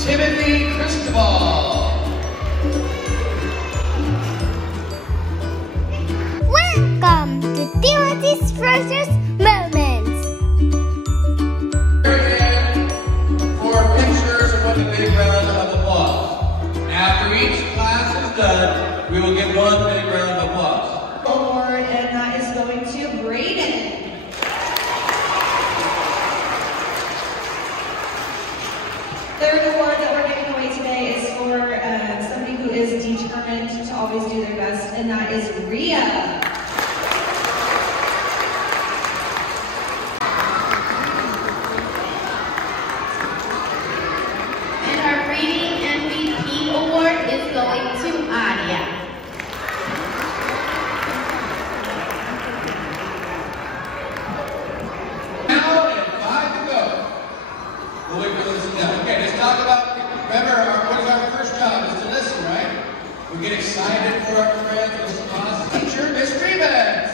Timothy Cristobal. Welcome to Timothy's Precious Moments. For pictures and with a big round of applause. After each class is done, we will give one big round of applause. Award, and that is going to Braden. Third award that we're giving away today is for somebody who is determined to always do their best, and that is Rhea. And our reading MVP award is going to Adia. Now and 5 to go. We'll wait for this down. Okay, let's talk about, remember, what is our first job? Is to listen, right? We get excited for our friends, Miss Ross, teacher, Miss Rivas.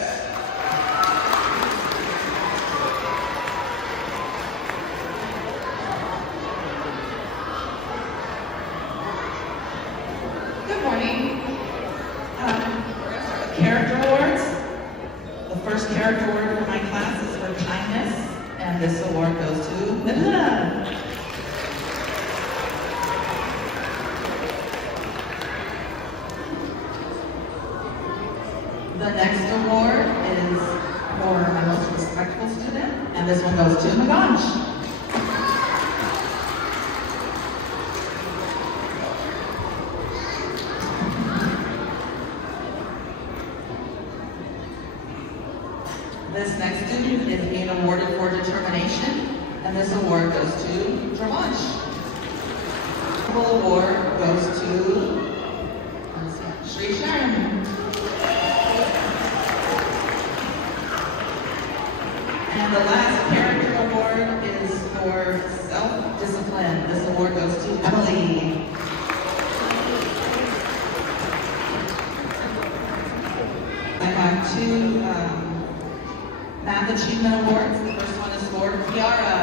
Good morning. Character awards. The first character award for my class is for kindness, and this award goes to Linda. The next award is for my most respectful student, and this one goes to Magansh. This next student is being awarded for determination, and this award goes to Dramash. The award goes to Shri Sharon. And the last character award is for self-discipline. This award goes to Emily. I have two Math Achievement Awards. The first one is for Kiara.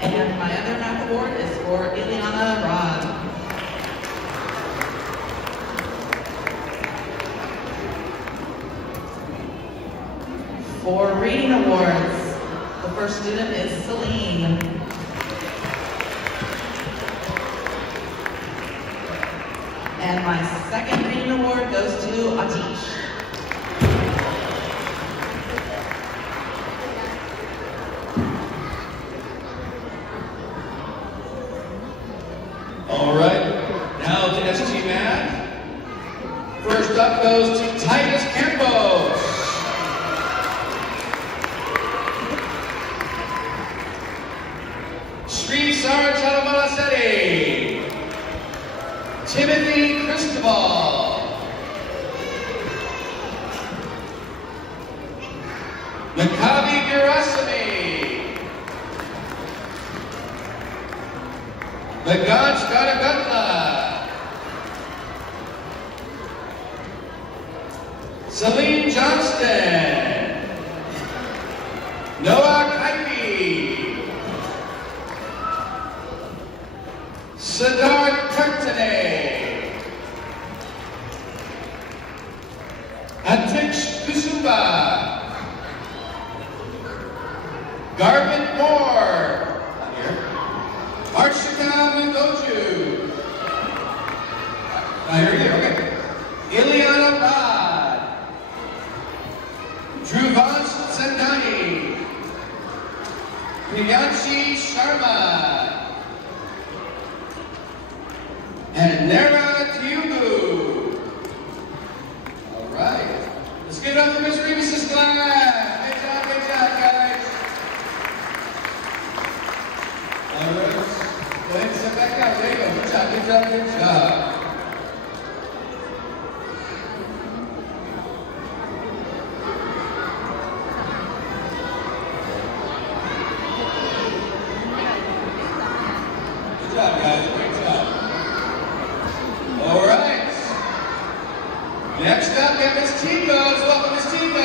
And my other math award is for Ileana Rod. For reading awards, the first student is Celine. And my second reading award goes to Atish. All right, now to ST Math. First up goes to Titus Campos. Sri Sarah Chalamalasetti. Timothy Cristobal. Maccabi Gerasimi. Magansh Gadagatla. Celine Johnston. Noah Kaipi. Siddharth Kartane. Atish Kusumba. Garvin Moore. Here. Arshika Mangoju. Here, okay. Ileana Rod. Dhruvans Sandani. Priyanshi Sharma. And Nara Tiugu. All right. Let's give it up for Miss Rivas' class. Good job, guys. All right. Go ahead and sit back out. There you go. Good job, good job, good job. Good job, guys. Great job. All right. Next up, we have Miss Tico. Welcome, Miss Tico.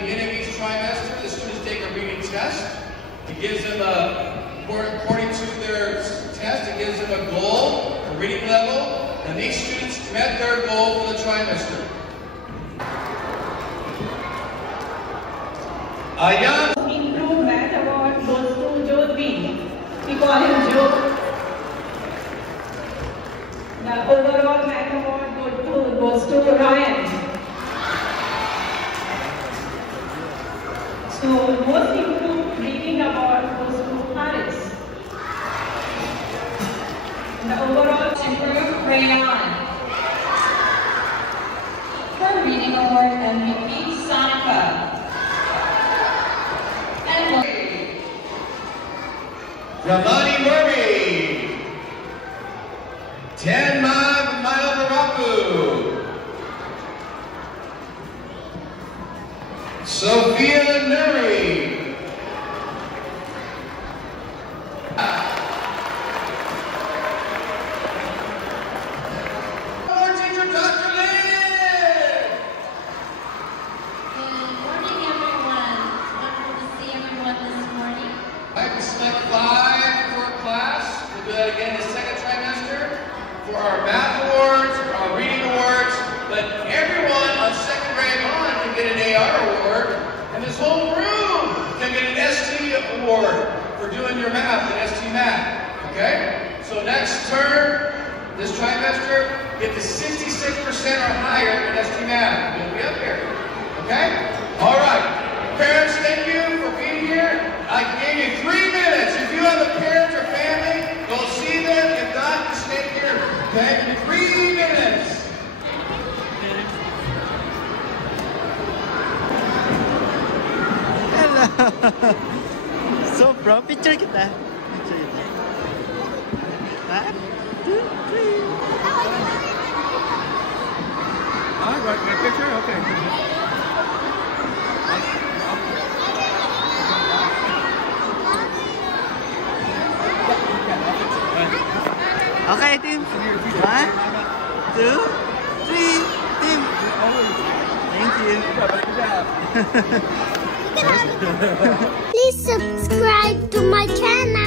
beginning of each trimester, the students take a reading test. It gives them according to their test, it gives them a goal, a reading level, and these students met their goal for the trimester. Ayan. Improved Math Award goes to Jodhvi. We call him Joe. The overall Math Award goes to Ryan. So most improved reading award goes to Haris. The overall improved Rayan. For reading award MVP Sonica. Ramani Murray. 10 Mile Varapu. Sophia Nuri. Our teacher, Dr. Lynn. Good morning, everyone. Wonderful to see everyone this morning. Right, we select 5 for a class. We'll do that again the second trimester for our math awards, for our reading awards. But everyone on second grade on can get an AR award, and this whole room can get an ST award for doing your math and ST math. Okay? So next term, this trimester, get to 66% or higher in ST math. You'll be up here. Okay? All right. Parents, thank you for being here. I gave you 3 minutes. If you have a parent or family, go see them. If not, just stay here. Okay? 3 minutes. Hello. So, bro, picture kita. Picture kita. 1, 2, 3. All right, got a picture? Okay. Okay, team. 1, 2, 3, team. Thank you. Please subscribe to my channel.